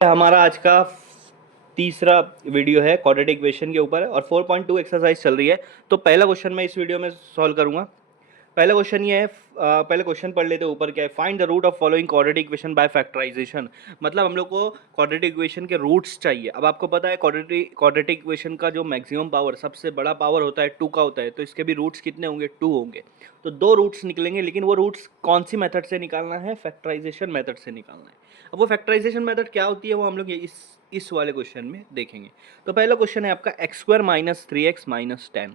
हमारा आज का तीसरा वीडियो है क्वाड्रेटिक इक्वेशन के ऊपर और 4.2 एक्सरसाइज चल रही है। तो पहला क्वेश्चन मैं इस वीडियो में सॉल्व करूंगा। पहला क्वेश्चन ये है, पहले क्वेश्चन पढ़ लेते हैं। ऊपर क्या है, find the root of following quadratic equation by factorisation. मतलब हम लोग को क्वाड्रेटिक इक्वेशन के रूट्स चाहिए। अब आपको पता है क्वाड्रेटिक इक्वेशन का जो मैक्सिमम पावर, सबसे बड़ा पावर होता है 2 का होता है, तो इसके भी रूट्स कितने होंगे, 2 होंगे। तो 2 रूट्स निकलेंगे, लेकिन वो रूट्स कौन सी मेथड से निकालना है, फैक्टराइजेशन मेथड से निकालना है। अब वो फैक्टराइजेशन मेथड क्या होती है वो हम लोग इस वाले क्वेश्चन में देखेंगे। तो पहला क्वेश्चन है आपका x² माइनस 3x माइनस 10।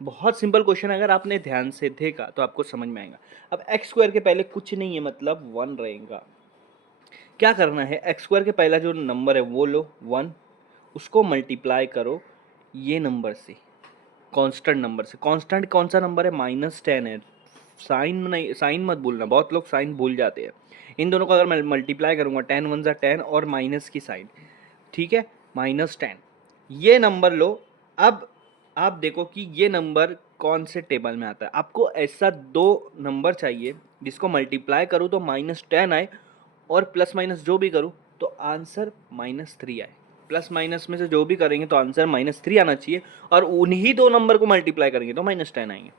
बहुत सिंपल क्वेश्चन है, अगर आपने ध्यान से देखा तो आपको समझ में आएगा। अब x² के पहले कुछ नहीं है, मतलब 1 रहेगा। क्या करना है, x² के पहला जो नंबर है वो लो 1, उसको मल्टीप्लाई करो ये नंबर से, कांस्टेंट नंबर से। कांस्टेंट कौन सा नंबर है, -10 है। साइन नहीं, साइन मत भूलना, बहुत लोग साइन भूल जाते हैं। इन दोनों को अगर मैं मल्टीप्लाई करूंगा, 10 1 ज़ा 10 और माइनस की साइन, ठीक है, -10 ये नंबर लो। अब आप देखो कि ये नंबर कौन से टेबल में आता है। आपको ऐसा 2 नंबर चाहिए जिसको मल्टीप्लाई करूँ तो -10 आए और प्लस माइनस जो भी करूँ तो आंसर -3 आए। प्लस माइनस में से जो भी करेंगे तो आंसर -3 आना चाहिए, और उन्हीं 2 नंबर को मल्टीप्लाई करेंगे तो -10 आएंगे।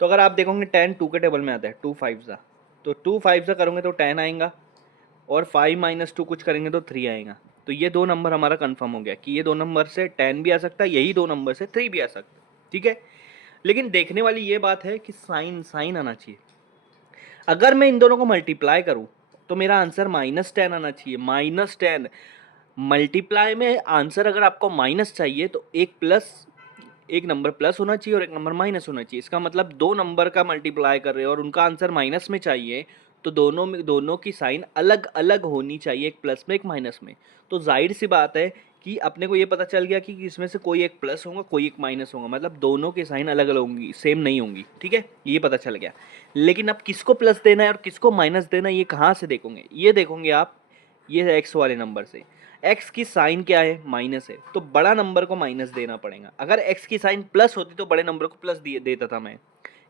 तो अगर आप देखोगे 10 2 के टेबल में आता है, 2 5 ज़ा, तो 2 5 ज़ा करोगे तो 10 आएगा, और 5 - 2 कुछ करेंगे तो 3 आएगा। तो ये 2 नंबर हमारा कंफर्म हो गया कि ये 2 नंबर से 10 भी आ सकता है, यही 2 नंबर से 3 भी आ सकता है, ठीक है। लेकिन देखने वाली ये बात है कि साइन साइन आना चाहिए। अगर मैं इन दोनों को मल्टीप्लाई करूं तो मेरा आंसर -10 आना चाहिए। -10 मल्टीप्लाई में आंसर अगर आपको माइनस चाहिए तो एक नंबर प्लस होना चाहिए और एक नंबर माइनस होना चाहिए। इसका मतलब 2 नंबर का मल्टीप्लाई कर रहे हो और उनका आंसर माइनस में चाहिए, तो दोनों की साइन अलग अलग होनी चाहिए, एक प्लस में एक माइनस में। तो जाहिर सी बात है कि अपने को ये पता चल गया कि इसमें से कोई एक प्लस होगा, कोई एक माइनस होगा, मतलब दोनों की साइन अलग अलग होंगी, सेम नहीं होंगी, ठीक है, ये पता चल गया। लेकिन अब किसको प्लस देना है और किसको माइनस देना है, ये कहाँ से देखोगे, ये देखोगे आप ये एक्स वाले नंबर से। एक्स की साइन क्या है, माइनस है, तो बड़ा नंबर को माइनस देना पड़ेगा। अगर एक्स की साइन प्लस होती तो बड़े नंबर को प्लस देता था मैं।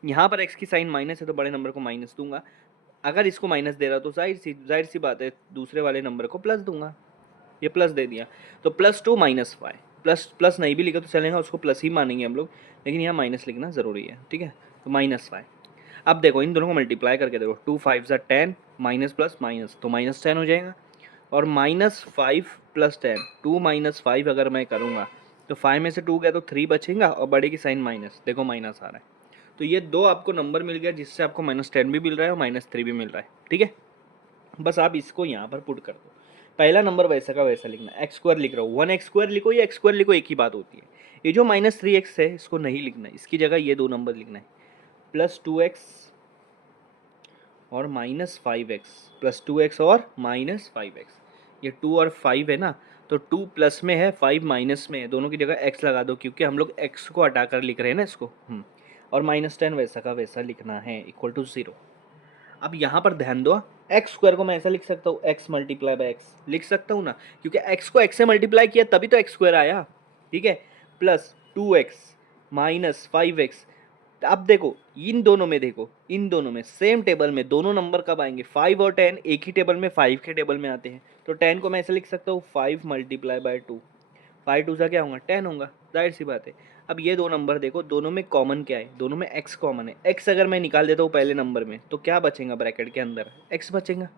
यहाँ पर एक्स की साइन माइनस है तो बड़े नंबर को माइनस दूंगा। अगर इसको माइनस दे रहा तो जाहिर सी बात है दूसरे वाले नंबर को प्लस दूंगा। ये प्लस दे दिया तो +2 -5। प्लस प्लस नहीं भी लिखा तो चलेगा, उसको प्लस ही मानेंगे हम लोग, लेकिन यहाँ माइनस लिखना ज़रूरी है, ठीक है। तो -5। अब देखो इन दोनों को मल्टीप्लाई करके देखो, 2 5 ज़ा 10, माइनस प्लस माइनस तो -10 हो जाएगा, और -5 + 10, 2 - 5 अगर मैं करूँगा तो 5 में से 2 गया तो 3 बचेगा, और बड़े की साइन माइनस, देखो माइनस आ रहा है। तो ये 2 आपको नंबर मिल गया जिससे आपको -10 भी मिल रहा है और -3 भी मिल रहा है, ठीक है। बस आप इसको यहाँ पर पुट कर दो। पहला नंबर वैसा का वैसा लिखना, x² लिख रहा हूँ, 1x² लिखो या x² लिखो, एक ही बात होती है। ये जो -3x है इसको नहीं लिखना है, इसकी जगह ये 2 नंबर लिखना है, +2x और -5x, +2x और -5x। ये 2 और 5 है ना, तो 2 प्लस में है, 5 माइनस में है, दोनों की जगह x लगा दो, क्योंकि हम लोग x को हटाकर लिख रहे हैं ना इसको। और -10 वैसा का वैसा लिखना है, = 0। अब यहाँ पर ध्यान दो, x² को मैं ऐसा लिख सकता हूँ, x × x लिख सकता हूँ ना, क्योंकि x को x से मल्टीप्लाई किया तभी तो x² आया, ठीक है। +2x -5x। अब देखो इन दोनों में, देखो इन दोनों में सेम टेबल में दोनों नंबर कब आएंगे, 5 और 10 एक ही टेबल में, 5 के टेबल में आते हैं। तो 10 को मैं ऐसे लिख सकता हूँ, 5 × 2, 5 2 सा क्या होगा, 10 होगा, जाहिर सी बात है। अब ये 2 नंबर देखो, दोनों में कॉमन क्या है, दोनों में x कॉमन है। x अगर मैं निकाल देता हूँ पहले नंबर में तो क्या बचेगा, ब्रैकेट के अंदर x बचेगा।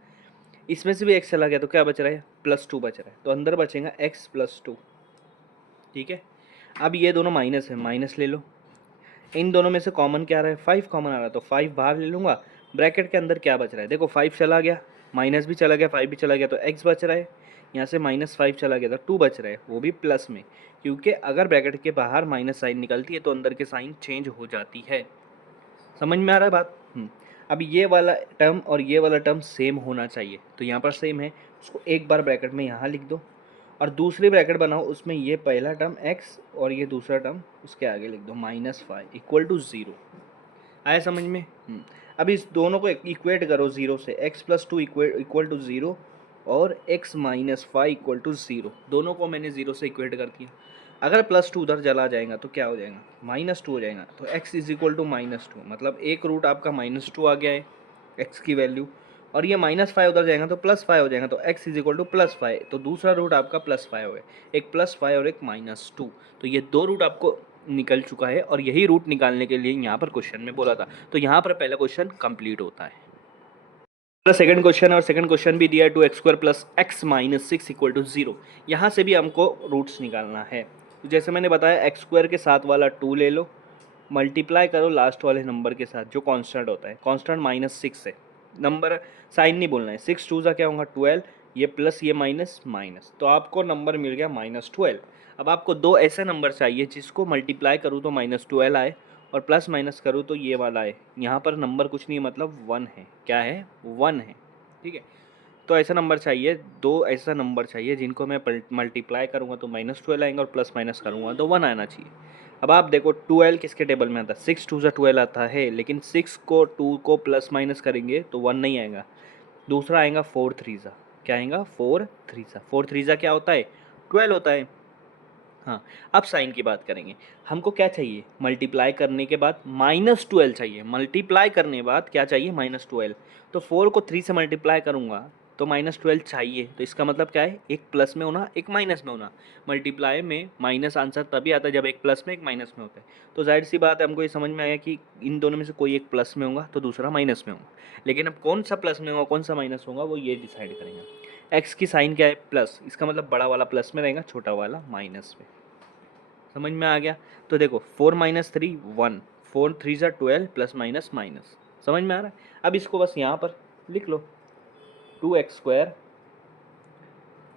इसमें से भी x चला गया तो क्या बच रहा है, +2 बच रहा है, तो अंदर बचेगा x + 2, ठीक है। अब ये दोनों माइनस है, माइनस ले लो। इन दोनों में से कॉमन क्या आ रहा है, 5 कॉमन आ रहा है, तो 5 बाहर ले लूँगा। ब्रैकेट के अंदर क्या बच रहा है, देखो 5 चला गया, माइनस भी चला गया, 5 भी चला गया, तो x बच रहा है। यहाँ से -5 चला गया तो 2 बच रहा है, वो भी प्लस में, क्योंकि अगर ब्रैकेट के बाहर माइनस साइन निकलती है तो अंदर के साइन चेंज हो जाती है। समझ में आ रहा है बात। अब ये वाला टर्म और ये वाला टर्म सेम होना चाहिए, तो यहाँ पर सेम है, उसको एक बार ब्रैकेट में यहाँ लिख दो, और दूसरी ब्रैकेट बनाओ, उसमें ये पहला टर्म x और ये दूसरा टर्म उसके आगे लिख दो, -5 = 0। आया समझ में। अब इस दोनों को इक्वेट करो 0 से, x + 2 = 0 और x - 5 = 0। दोनों को मैंने 0 से इक्वेट कर दिया। अगर +2 उधर चला जाएगा तो क्या हो जाएगा, -2 हो जाएगा, तो x = -2, मतलब एक रूट आपका -2 आ गया है x की वैल्यू, और ये -5 उधर जाएगा तो +5 हो जाएगा, तो x इज इक्वल टू +5, तो दूसरा रूट आपका +5 हो गया, एक +5 और एक -2, तो ये 2 रूट आपको निकल चुका है और यही रूट निकालने के लिए यहाँ पर क्वेश्चन में बोला था। तो यहाँ पर पहला क्वेश्चन कंप्लीट होता है। सेकंड क्वेश्चन है और सेकंड क्वेश्चन भी दिया है 2x² plus x minus 6 equal to 0। यहाँ से भी हमको रूट्स निकालना है। तो जैसे मैंने बताया x² के साथ वाला 2 ले लो, मल्टीप्लाई करो लास्ट वाले नंबर के साथ जो कांस्टेंट होता है, कांस्टेंट -6 है, नंबर साइन नहीं बोलना है, 6 2 क्या होगा 12, ये प्लस ये माइनस माइनस, तो आपको नंबर मिल गया -12। अब आपको दो ऐसे नंबर चाहिए जिसको मल्टीप्लाई करूँ तो -12 आए और प्लस माइनस करूँ तो ये वाला है। यहाँ पर नंबर कुछ नहीं है, मतलब 1 है। क्या है? 1 है। ठीक है, तो ऐसा नंबर चाहिए, दो ऐसा नंबर चाहिए जिनको मैं मल्टीप्लाई करूँगा तो -12 आएंगे और प्लस माइनस करूँगा तो 1 आना चाहिए। अब आप देखो 12 किसके टेबल में आता है? 6 2 12 आता है, लेकिन 6 को 2 को प्लस माइनस करेंगे तो 1 नहीं आएगा। दूसरा आएगा 4 3 क्या आएगा? 4 3 4 3 क्या होता है? 12 होता है। हाँ, अब साइन की बात करेंगे। हमको क्या चाहिए? मल्टीप्लाई करने के बाद -12 चाहिए। मल्टीप्लाई करने के बाद क्या चाहिए? -12। तो 4 को 3 से मल्टीप्लाई करूँगा तो -12 चाहिए। तो इसका मतलब क्या है? एक प्लस में होना, एक माइनस में होना। मल्टीप्लाई में माइनस आंसर तभी आता है जब एक प्लस में एक माइनस में होता है। तो जाहिर सी बात है, हमको ये समझ में आया कि इन दोनों में से कोई एक प्लस में होगा तो दूसरा माइनस में होगा। लेकिन अब कौन सा प्लस में होगा, कौन सा माइनस होगा, वो ये डिसाइड करेंगे। एक्स की साइन क्या है? प्लस, इसका मतलब बड़ा वाला प्लस में रहेगा, छोटा वाला माइनस में। समझ में आ गया? तो देखो 4 - 3 1, 4 3 12 प्लस माइनस माइनस। समझ में आ रहा है? अब इसको बस यहाँ पर लिख लो, 2x²।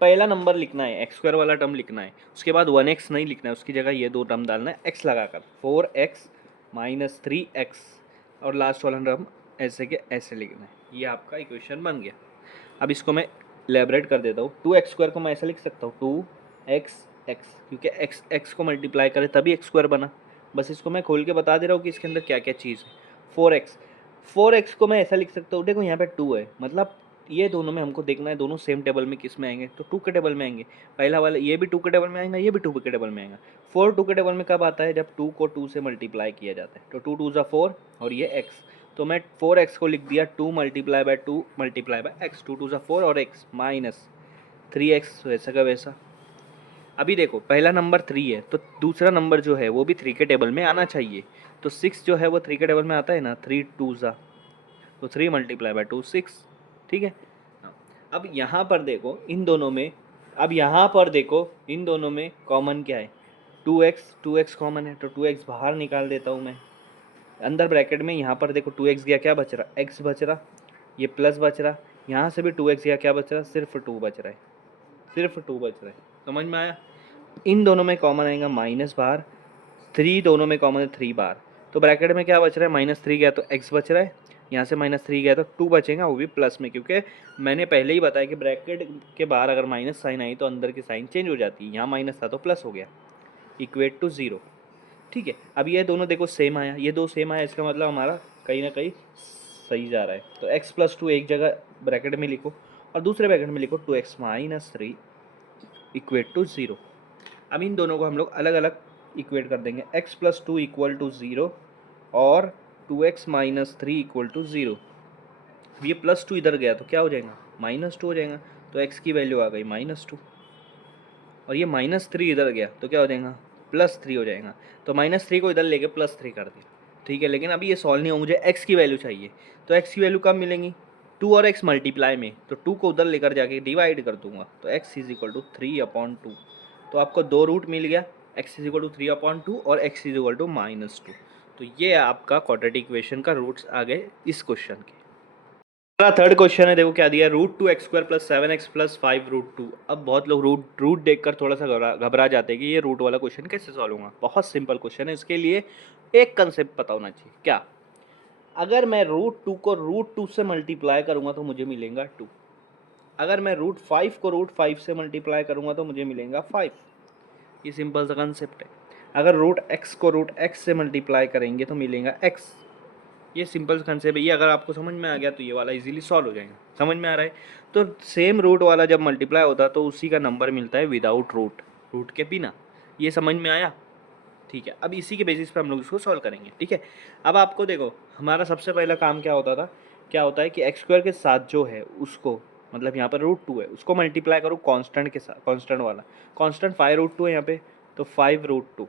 पहला नंबर लिखना है, x² वाला टर्म लिखना है, उसके बाद 1x नहीं लिखना है, उसकी जगह ये दो टर्म डालना है x लगाकर, 4x - 3x, और लास्ट वाला टर्म ऐसे के ऐसे लिखना है। ये आपका इक्वेशन बन गया। अब इसको मैं इलेबरेट कर देता हूँ। 2x² को मैं ऐसे लिख सकता हूँ, 2x x, क्योंकि x को मल्टीप्लाई करे तभी x² बना। बस इसको मैं खोल के बता दे रहा हूँ कि इसके अंदर क्या क्या चीज़ है। 4x को मैं ऐसा लिख सकता हूँ, देखो यहाँ पे 2 है, मतलब ये दोनों में हमको देखना है दोनों सेम टेबल में किस में आएंगे, तो 2 के टेबल में आएंगे। पहला वाला ये भी 2 के टेबल में आएगा, ये भी 2 के टेबल में आएगा। 4 2 के टेबल में कब आता है? जब 2 को 2 से मल्टीप्लाई किया जाता है। तो 2 2 4 और ये x, तो मैं 4x को लिख दिया 2 × 2 × x, 2 2 4 और x माइनस 3x, वैसा का वैसा। अभी देखो पहला नंबर 3 है तो दूसरा नंबर जो है वो भी 3 के टेबल में आना चाहिए। तो 6 जो है वो 3 के टेबल में आता है ना, 3 2 तो 3 × 2 6। ठीक है, अब यहाँ पर देखो इन दोनों में, अब यहाँ पर देखो इन दोनों में कॉमन क्या है? 2x कॉमन है, तो 2x बाहर निकाल देता हूँ मैं। अंदर ब्रैकेट में यहाँ पर देखो 2x गया, क्या बच रहा? x बच रहा, ये प्लस बच रहा। यहाँ से भी 2x गया, क्या बच रहा? सिर्फ 2 बच रहा है, सिर्फ 2 बच रहा है। समझ में आया? इन दोनों में कॉमन आएगा माइनस बाहर, 3 दोनों में कॉमन है 3 बार, तो ब्रैकेट में क्या बच रहा है? -3 गया तो x बच रहा है, यहाँ से -3 गया तो 2 बचेगा, वो भी प्लस में, क्योंकि मैंने पहले ही बताया कि ब्रैकेट के बाहर अगर माइनस साइन आई तो अंदर की साइन चेंज हो जाती है। यहाँ माइनस था तो प्लस हो गया, इक्वेट टू 0। ठीक है, अब ये दोनों देखो सेम आया, ये दो सेम आया, इसका मतलब हमारा कहीं ना कहीं सही जा रहा है। तो x + 2 एक जगह ब्रैकेट में लिखो और दूसरे ब्रैकेट में लिखो 2x - 3 इक्वेट टू 0। अब इन दोनों को हम लोग अलग अलग इक्वेट कर देंगे, x + 2 = 0 और 2x - 3 = 0। ये +2 इधर गया तो क्या हो जाएगा? -2 हो जाएगा, तो x की वैल्यू आ गई -2, और ये -3 इधर गया तो क्या हो जाएगा? +3 हो जाएगा। तो -3 को इधर लेके +3 कर दिया। ठीक है, लेकिन अभी ये सॉल्व नहीं हो, मुझे x की वैल्यू चाहिए। तो x की वैल्यू कब मिलेंगी? 2 और x मल्टीप्लाई में, तो 2 को उधर लेकर जाके डिवाइड कर दूंगा, तो x = 3/2। तो आपको दो रूट मिल गया, x = 3/2 और x = -2। तो ये आपका क्वाड्रेटिक इक्वेशन का रूट्स आ गए इस क्वेश्चन के। थर्ड क्वेश्चन है, देखो क्या दिया है, √2x² + 7x + 5√2। अब बहुत लोग रूट देखकर थोड़ा सा घबरा जाते हैं कि ये रूट वाला क्वेश्चन कैसे सॉल्व होगा। बहुत सिंपल क्वेश्चन है, इसके लिए एक कंसेप्ट पता होना चाहिए। क्या? अगर मैं √2 को √2 से मल्टीप्लाई करूंगा तो मुझे मिलेगा 2। अगर मैं √5 को √5 से मल्टीप्लाई करूंगा तो मुझे मिलेगा 5। ये सिंपल सा कंसेप्ट है। अगर √x को √x से मल्टीप्लाई करेंगे तो मिलेगा x। ये सिंपल कंसेप्ट है, ये अगर आपको समझ में आ गया तो ये वाला इजीली सॉल्व हो जाएगा। समझ में आ रहा है? तो सेम रूट वाला जब मल्टीप्लाई होता है तो उसी का नंबर मिलता है विदाउट रूट, रूट के बिना। ये समझ में आया? ठीक है, अब इसी के बेसिस पे हम लोग इसको सॉल्व करेंगे। ठीक है, अब आपको देखो हमारा सबसे पहला काम क्या होता था क्या होता है कि एक्स स्क्वायर के साथ जो है उसको, मतलब यहाँ पर √2 है, उसको मल्टीप्लाई करो कांस्टेंट के साथ, कांस्टेंट वाला, कांस्टेंट 5√2 है यहाँ पे, तो 5√2।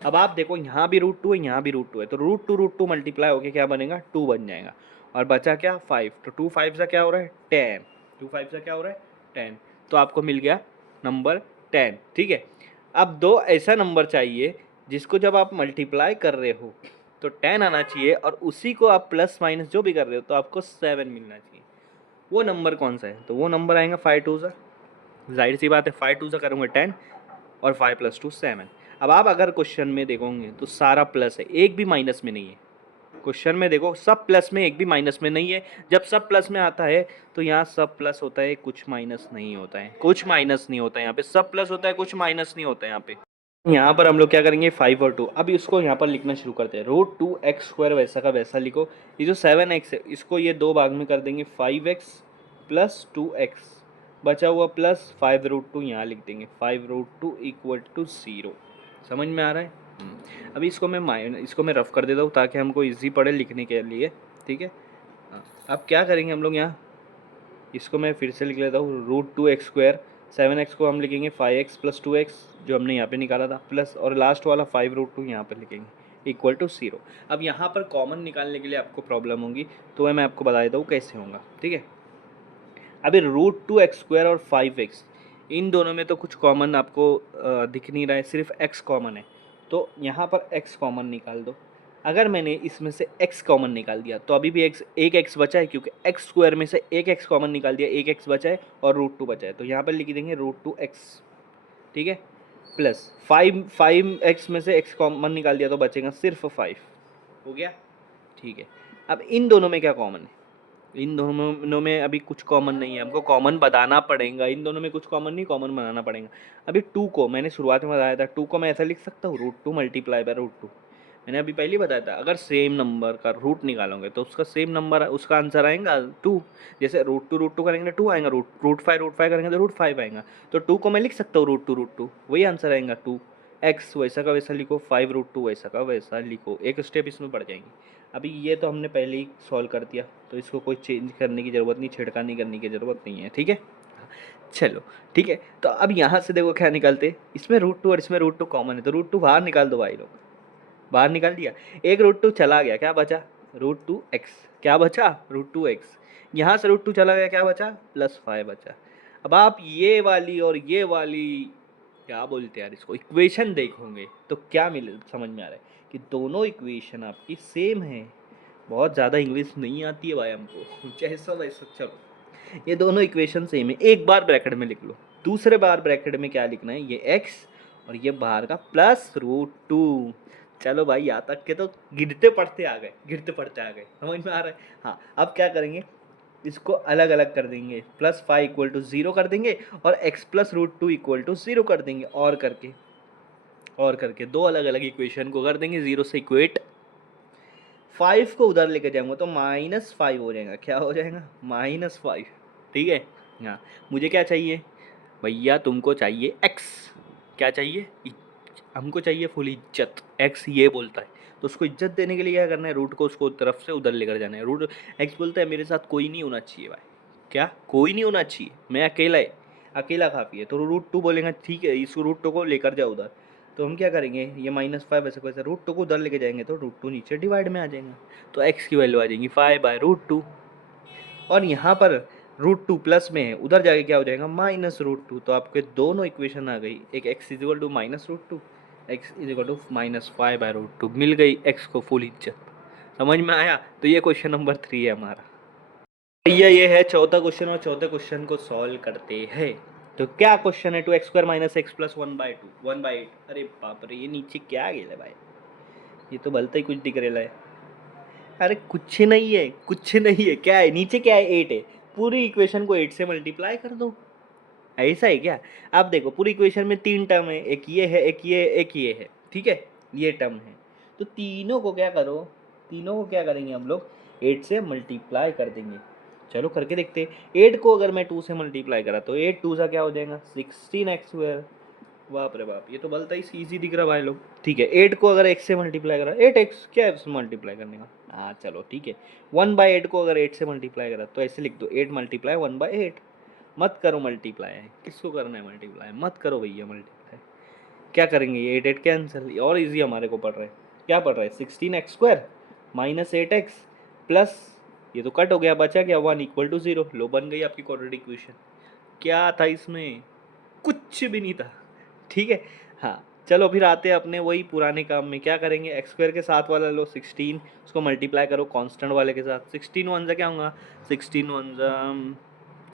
अब आप देखो यहाँ भी √2 है, यहाँ भी √2 है, तो √2 मल्टीप्लाई होके क्या बनेगा, 2 बन जाएगा, और बचा क्या 5, तो 2 5 से क्या हो रहा है 10, 2 5 से क्या हो रहा है 10, तो आपको मिल गया नंबर 10। ठीक है, अब दो ऐसा नंबर चाहिए जिसको जब आप मल्टीप्लाई कर रहे हो तो 10 आना चाहिए, और उसी को आप प्लस माइनस जो भी कर रहे हो तो आपको 7 मिलना चाहिए। वो नंबर कौन सा है, तो वो नंबर आएगा 5 2 सा, जाहिर सी बात है 5 2 सा करूँगा 10, और 5 + 2 7। अब आप अगर क्वेश्चन में देखोगे तो सारा प्लस है, एक भी माइनस में नहीं है। क्वेश्चन में देखो सब प्लस में, एक भी माइनस में नहीं है। जब सब प्लस में आता है तो यहाँ सब प्लस होता है, कुछ माइनस नहीं होता है, कुछ माइनस नहीं होता है, यहाँ पे सब प्लस होता है, कुछ माइनस नहीं होता है। यहाँ पर हम लोग क्या करेंगे 5 और 2, अब इसको यहाँ पर लिखना शुरू करते हैं। √2x² वैसा का वैसा लिखो, ये जो 7x है इसको ये दो भाग में कर देंगे, 5x + 2x, बचा हुआ प्लस 5√2 यहाँ लिख देंगे, 5√2 = 0। समझ में आ रहा है? अभी इसको मैं रफ कर देता हूँ ताकि हमको इजी पड़े लिखने के लिए। ठीक है, हाँ, अब क्या करेंगे हम लोग यहाँ, इसको मैं फिर से लिख लेता हूँ, √2x², 7x को हम लिखेंगे 5x + 2x जो हमने यहाँ पे निकाला था, प्लस और लास्ट वाला 5√2 यहाँ पर लिखेंगे =0। अब यहाँ पर कॉमन निकालने के लिए आपको प्रॉब्लम होगी, तो मैं आपको बता देता हूँ कैसे होगा। ठीक है, अभी √2x² और 5x, इन दोनों में तो कुछ कॉमन आपको दिख नहीं रहा है, सिर्फ x कॉमन है, तो यहाँ पर x कॉमन निकाल दो। अगर मैंने इसमें से x कॉमन निकाल दिया तो अभी भी एक x बचा है, क्योंकि x² में से एक x कॉमन निकाल दिया, एक x बचा है और √2 बचा है, तो यहाँ पर लिख देंगे √2x। ठीक है, प्लस 5x में से x कॉमन निकाल दिया तो बचेगा सिर्फ 5, हो गया। ठीक है, अब इन दोनों में क्या कॉमन है, इन दोनों में अभी कुछ कॉमन नहीं है, हमको कॉमन बताना पड़ेगा। इन दोनों में कुछ कॉमन नहीं, कॉमन बनाना पड़ेगा। अभी 2 को मैंने शुरुआत में बताया था, 2 को मैं ऐसा लिख सकता हूँ, √2 × √2। मैंने अभी पहले बताया था, अगर सेम नंबर का रूट निकालोगे तो उसका सेम नंबर, उसका आंसर आएगा 2। जैसे √2 करेंगे 2 आएगा, √5 करेंगे तो √5 आएगा, तो 2 को मैं लिख सकता हूँ √2, वही आंसर आएगा 2। x वैसा का वैसा लिखो, 5√2 वैसा का वैसा लिखो, एक स्टेप इसमें बढ़ जाएंगे। अभी ये तो हमने पहले ही सॉल्व कर दिया, तो इसको कोई चेंज करने की ज़रूरत नहीं, छेड़खानी करने की ज़रूरत नहीं है। ठीक है, चलो ठीक है, तो अब यहाँ से देखो क्या निकालते, इसमें √2 और इसमें √2 कॉमन है, तो √2 बाहर निकाल दो भाई लोग, बाहर निकाल दिया, एक √2 चला गया, क्या बचा √2x, क्या बचा √2x, यहाँ से √2 चला गया, क्या बचा +5 बचा। अब आप ये वाली और ये वाली क्या बोलते हैं यार इसको, इक्वेशन देखोगे तो क्या मिले, समझ में आ रहा है कि दोनों इक्वेशन आपकी सेम है। बहुत ज़्यादा इंग्लिश नहीं आती है भाई हमको, जैसा वैसा चलो, ये दोनों इक्वेशन सेम है, एक बार ब्रैकेट में लिख लो, दूसरे बार ब्रैकेट में क्या लिखना है, ये x और ये बाहर का +√2। चलो भाई यहाँ तक के तो गिरते पढ़ते आ गए, गिरते पढ़ते आ गए, समझ में आ रहा है। हाँ, अब क्या करेंगे, इसको अलग अलग कर देंगे, +5 = 0 कर देंगे और x + √2 = 0 कर देंगे, और करके दो अलग अलग इक्वेशन को कर देंगे 0 से इक्वेट। 5 को उधर लेके जाऊंगा तो -5 हो जाएगा, क्या हो जाएगा -5। ठीक है, हाँ, मुझे क्या चाहिए भैया, तुमको चाहिए x, क्या चाहिए, हमको चाहिए फुल इज्जत। x ये बोलता है तो उसको इज्जत देने के लिए क्या करना है, रूट को उसको तरफ से उधर लेकर जाना है। रूट x बोलता है मेरे साथ कोई नहीं होना चाहिए भाई, क्या कोई नहीं होना चाहिए, मैं अकेला काफ़ी है, तो √2 बोलेगा ठीक है, इस √2 को लेकर जाओ उधर, तो हम क्या करेंगे, ये -5 ऐसे कैसे, √2 को उधर लेके जाएंगे तो √2 नीचे डिवाइड में आ जाएगा, तो x की वैल्यू आ जाएगी 5/√2। और यहाँ पर √2 प्लस में है, उधर जाके क्या हो जाएगा -√2, तो आपके दोनों इक्वेशन आ गई, एक x = -√2, x = -5/√2, मिल गई x को फुल इज्जत। समझ में आया, तो ये क्वेश्चन नंबर 3 है हमारा। भैया ये है चौथा क्वेश्चन, और चौथे क्वेश्चन को सॉल्व करते हैं। तो क्या क्वेश्चन है, 2x² - x + 1/2 1/8। अरे बाप रे, ये नीचे क्या गेला भाई, ये तो भलता ही कुछ दिख रहा है। अरे कुछ नहीं है, कुछ नहीं है, क्या है नीचे, क्या है 8 है, पूरी इक्वेशन को 8 से मल्टीप्लाई कर दो, ऐसा है क्या। अब देखो पूरी इक्वेशन में 3 टर्म है, एक ये है, एक ये है, ठीक है, ये टर्म है, तो तीनों को क्या करो, तीनों को क्या करेंगे हम लोग 8 से मल्टीप्लाई कर देंगे। चलो करके देखते हैं, 8 को अगर मैं 2 से मल्टीप्लाई करा तो 8 2 सा क्या हो जाएगा 16x²। बाप रे बाप, ये तो बलता ही ईजी दिख रहा भाई लोग। ठीक है, 8 को अगर x से मल्टीप्लाई करा, 8x क्या है उसमें मल्टीप्लाई करने का, हाँ चलो ठीक है, 1/8 को अगर 8 से मल्टीप्लाई करा तो ऐसे लिख दो 8 मल्टीप्लाई 1/8। मत करो मल्टीप्लाई, किसको करना है मल्टीप्लाई, मत करो भैया मल्टीप्लाई। क्या करेंगे, ये 8 कैंसिल, और इजी हमारे को पड़ रहा है। क्या पड़ रहा है, 16x² माइनस 8x प्लस, ये तो कट हो गया, बचा क्या 1 = 0। लो बन गई आपकी क्वाड्रेटिक इक्वेशन। क्या था इसमें, कुछ भी नहीं था। ठीक है, हाँ चलो फिर आते हैं अपने वही पुराने काम में। क्या करेंगे, x² के साथ वाला लो 16, उसको मल्टीप्लाई करो कांस्टेंट वाले के साथ। 16 वन जा क्या होगा, 16 वन जा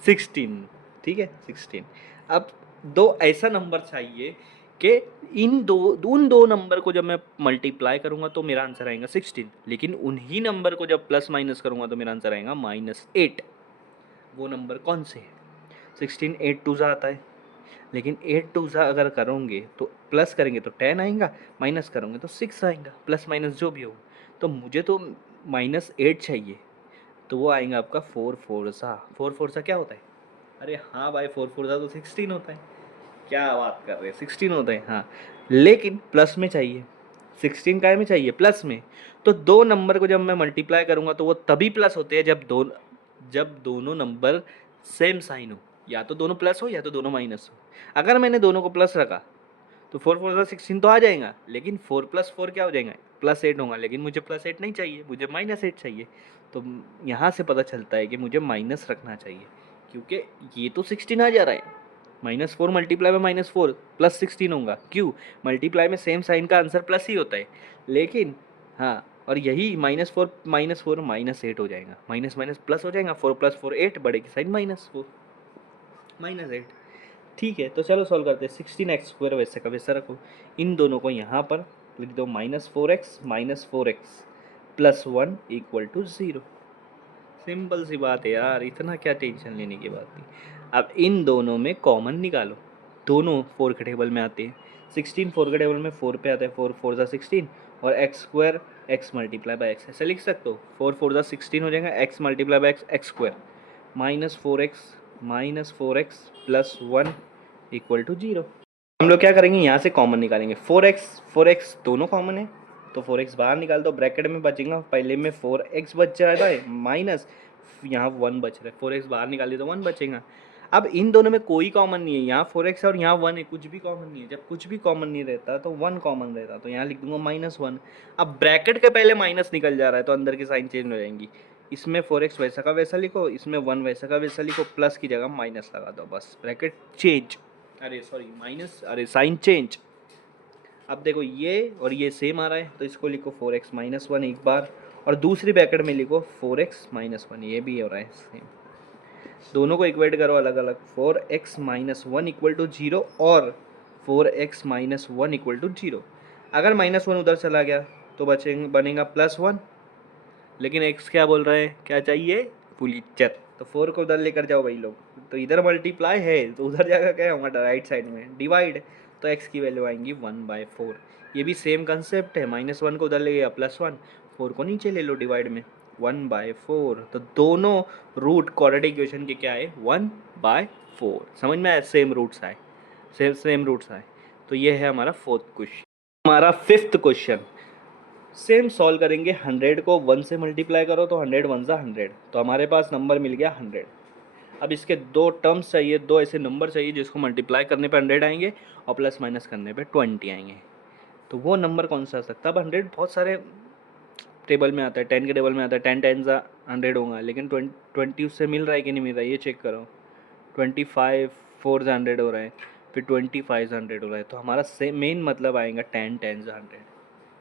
16, ठीक है 16। अब दो ऐसा नंबर चाहिए कि इन दो उन दो नंबर को जब मैं मल्टीप्लाई करूंगा तो मेरा आंसर आएगा 16, लेकिन उन्हीं नंबर को जब प्लस माइनस करूंगा तो मेरा आंसर आएगा -8। वो नंबर कौन से है, 16 8 टू जा आता है, लेकिन 8 टू सा अगर करोगे तो प्लस करेंगे तो 10 आएगा, माइनस करोगे तो 6 आएगा, प्लस माइनस जो भी हो। तो मुझे तो -8 चाहिए, तो वो आएगा आपका 4 4 सा। 4 4 सा क्या होता है, अरे हाँ भाई 4 4 सा तो 16 होता है। क्या बात कर रहे हैं, 16 होता है हाँ, लेकिन प्लस में चाहिए। 16 काय में चाहिए, प्लस में। तो दो नंबर को जब मैं मल्टीप्लाई करूँगा तो वो तभी प्लस होते हैं जब दोनों नंबर सेम साइन हो, या तो दोनों प्लस हो या तो दोनों माइनस हो। अगर मैंने दोनों को प्लस रखा तो 4 4 16 तो आ जाएगा, लेकिन 4 + 4 क्या हो जाएगा, +8 होगा, लेकिन मुझे +8 नहीं चाहिए, मुझे -8 चाहिए। तो यहाँ से पता चलता है कि मुझे माइनस रखना चाहिए, क्योंकि ये तो 16 आ जा रहा है। -4 मल्टीप्लाई में -4 प्लस 16 होगा, क्यों, मल्टीप्लाई में सेम साइन का आंसर प्लस ही होता है। लेकिन हाँ, और यही -4 -8 हो जाएगा, माइनस माइनस प्लस हो जाएगा, 4 + 4 8, बड़े की साइन -4 -8। ठीक है, तो चलो सॉल्व करते हैं। 16x² वैसे का वैसा रखो, इन दोनों को यहाँ पर लिख दो, -4x प्लस 1 = 0। सिंपल सी बात है यार, इतना क्या टेंशन लेने की बात नहीं। अब इन दोनों में कॉमन निकालो, दोनों 4 के टेबल में आते हैं। 16 4 के टेबल में 4 पे आता है, 4 4 = 16, और x² x × x ऐसे लिख सकते हो, 4 4 = 16 हो जाएगा, x × x² -4x प्लस 1 = 0। हम लोग क्या करेंगे, यहाँ से कॉमन निकालेंगे। 4x दोनों कॉमन है, तो 4x बाहर निकाल दो, ब्रैकेट में बचेगा, पहले में 4x बच जा रहा है, माइनस यहाँ 1 बच रहा है, 4x बाहर निकालिए तो 1 बचेगा। अब इन दोनों में कोई कॉमन नहीं है, यहाँ 4x और यहाँ 1 है, कुछ भी कॉमन नहीं है। जब कुछ भी कॉमन नहीं रहता तो 1 कॉमन रहता, तो यहाँ लिख दूंगा -1। अब ब्रैकेट के पहले माइनस निकल जा रहा है तो अंदर की साइन चेंज हो जाएंगी। इसमें 4x वैसा का वैसा लिखो, इसमें 1 वैसा का वैसा लिखो, प्लस की जगह माइनस लगा दो, बस ब्रैकेट चेंज, अरे सॉरी माइनस, अरे साइन चेंज। अब देखो ये और ये सेम आ रहा है, तो इसको लिखो 4x -1 एक बार, और दूसरी ब्रैकेट में लिखो 4x -1, ये भी हो रहा है सेम। दोनों को इक्वेट करो अलग अलग, 4x -1 = 0 और 4x -1 = 0। अगर -1 उधर चला गया तो बनेगा +1, लेकिन x क्या बोल रहा है, क्या चाहिए, पुलिचर, तो 4 को उधर लेकर जाओ भाई लोग। तो इधर मल्टीप्लाई है तो उधर जाकर क्या होगा, राइट साइड में डिवाइड, तो x की वैल्यू आएंगी 1/4। ये भी सेम कंसेप्ट है, -1 को उधर ले गया +1, 4 को नीचे ले लो डिवाइड में, 1/4। तो दोनों रूट क्वाड्रेटिक इक्वेशन के क्या है, 1/4। समझ में आया, सेम रूट्स आए, सेम रूट्स आए। तो ये है हमारा 4th क्वेश्चन। हमारा 5th क्वेश्चन सेम सॉल्व करेंगे। 100 को 1 से मल्टीप्लाई करो तो 100 1 ज़ा 100, तो हमारे पास नंबर मिल गया 100। अब इसके दो टर्म्स चाहिए, दो ऐसे नंबर चाहिए जिसको मल्टीप्लाई करने पे 100 आएंगे और प्लस माइनस करने पे 20 आएंगे। तो वो नंबर कौन सा आ सकता है। अब 100 बहुत सारे टेबल में आता है, 10 के टेबल में आता है, 10 10 ज़ा 100 होगा, लेकिन 20 उससे मिल रहा है कि नहीं मिल रहा है ये चेक करो। 25 4 ज़ा 100 हो रहा है, फिर 25 ज़ा 100 हो रहा है, तो हमारा सेम मेन मतलब आएगा 10 10 ज़ा 100,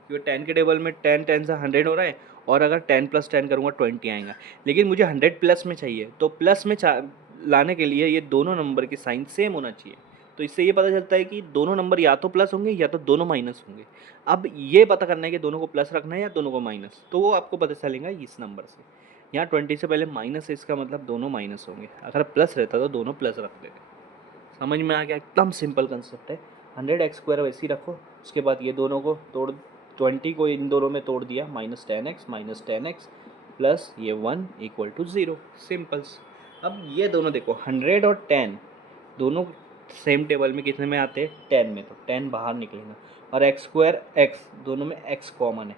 क्योंकि 10 के टेबल में 10 10 से 100 हो रहा है, और अगर 10 + 10 करूँगा 20 आएगा, लेकिन मुझे 100 प्लस में चाहिए, तो प्लस में लाने के लिए ये दोनों नंबर की साइन सेम होना चाहिए। तो इससे ये पता चलता है कि दोनों नंबर या तो प्लस होंगे या तो दोनों माइनस होंगे। अब ये पता करना है कि दोनों को प्लस रखना है या दोनों को माइनस, तो वो आपको पता चलेगा इस नंबर से। यहाँ 20 से पहले माइनस है, इसका मतलब दोनों माइनस होंगे, अगर प्लस रहता तो दोनों प्लस रख देते। समझ में आ गया, एकदम सिंपल कंसेप्ट है। 100x² वैसे ही रखो, उसके बाद ये दोनों को तोड़, 20 को इन दोनों में तोड़ दिया, -10x प्लस ये 1 = 0, सिंपल्स। अब ये दोनों देखो 100 और 10 दोनों सेम टेबल में कितने में आते हैं, 10 में, तो 10 बाहर निकलेगा, और x² x दोनों में x कॉमन है,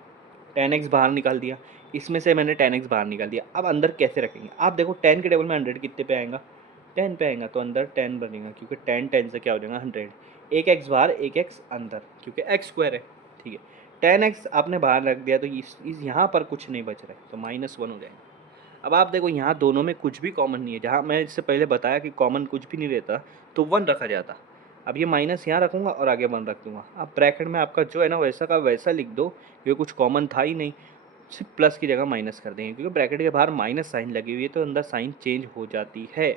10x बाहर निकाल दिया, इसमें से मैंने 10x बाहर निकाल दिया। अब अंदर कैसे रखेंगे, आप देखो 10 के टेबल में 100 कितने पे आएगा, 10 पे आएगा, तो अंदर 10 बनेगा क्योंकि 10 10 से क्या हो जाएगा 100। एक एक्स बाहर एक एक्स अंदर क्योंकि एक्स स्क्वायर है, ठीक है। 10x आपने बाहर रख दिया तो इस यहाँ पर कुछ नहीं बच रहा है तो -1 हो जाएगा। अब आप देखो यहाँ दोनों में कुछ भी कॉमन नहीं है, जहाँ मैं इससे पहले बताया कि कॉमन कुछ भी नहीं रहता तो 1 रखा जाता। अब ये माइनस यहाँ रखूँगा और आगे 1 रख दूँगा। अब ब्रैकेट में आपका जो है ना वैसा का वैसा लिख दो, क्योंकि कुछ कॉमन था ही नहीं, सिर्फ प्लस की जगह माइनस कर देंगे क्योंकि ब्रैकेट के बाहर माइनस साइन लगी हुई है तो अंदर साइन चेंज हो जाती है।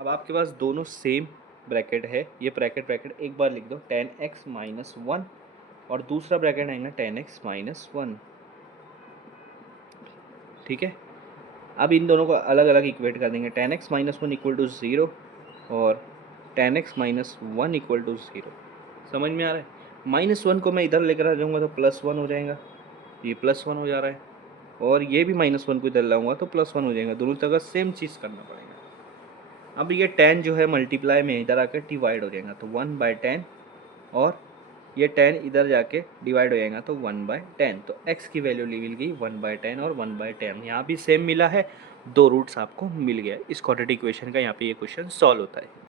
अब आपके पास दोनों सेम ब्रैकेट है, ये ब्रैकेट एक बार लिख दो 10x माइनस 1 और दूसरा ब्रैकेट आएगा 10x माइनस 1, ठीक है। अब इन दोनों को अलग अलग इक्वेट कर देंगे, 10x माइनस 1 इक्वल टू 0 और 10x माइनस 1 इक्वल टू 0। समझ में आ रहा है। -1 को मैं इधर लेकर आ जाऊँगा तो +1 हो जाएगा, ये +1 हो जा रहा है, और ये भी -1 को इधर लाऊंगा तो +1 हो जाएगा। दोनों जगह सेम चीज़ करना पड़ेगा। अब ये 10 जो है मल्टीप्लाई में इधर आकर डिवाइड हो जाएगा तो 1/10, और ये 10 इधर जाके डिवाइड हो जाएगा तो 1/10। तो x की वैल्यू मिल गई 1/10 और 1/10। यहाँ भी सेम मिला है, 2 रूट्स आपको मिल गया। इस क्वाड्रेटिक इक्वेशन का यहाँ पे ये क्वेश्चन सॉल्व होता है।